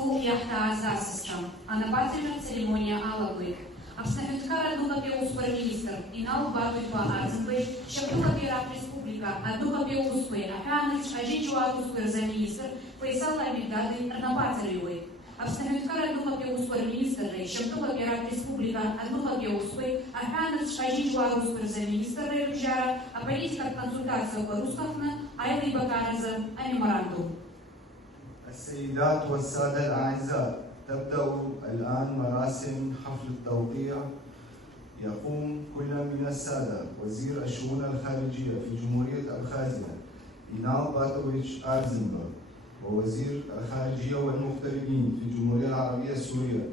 Su jahta zasistam, a na patriarh ceremonia alabui. Absnehütkara duha pe uspăr minister, inau batui pa arzimbai, și duha pe rap Respublica, a duha pe uspăi, a peanic, a gente atus per za minister, păi sa la amigdade na patriarhului. Absnehütkara duha pe uspăr minister, și duha pe rap Respublica, a duha pe uspăi, a peanic, a gente atus per za minister, rejara, a politica consultație pe Rustovna, a elei băcanăză, a memorandum. السيدات والسادة الأعزاء، تبدأ الآن مراسم حفل التوقيع. يقوم كل من السادة وزير الشؤون الخارجية في جمهورية أبخازيا إينال باتوفيتش أرزنبرغ، ووزير الخارجية والمغتربين في الجمهورية العربية السورية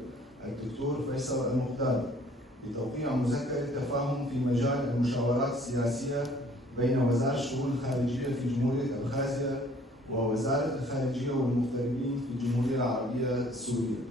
الدكتور فيصل المختار، بتوقيع مذكرة تفاهم في مجال المشاورات السياسية بين وزارة الشؤون الخارجية في جمهورية أبخازيا ووزارة الخارجية والمغتربين في الجمهورية العربية السورية.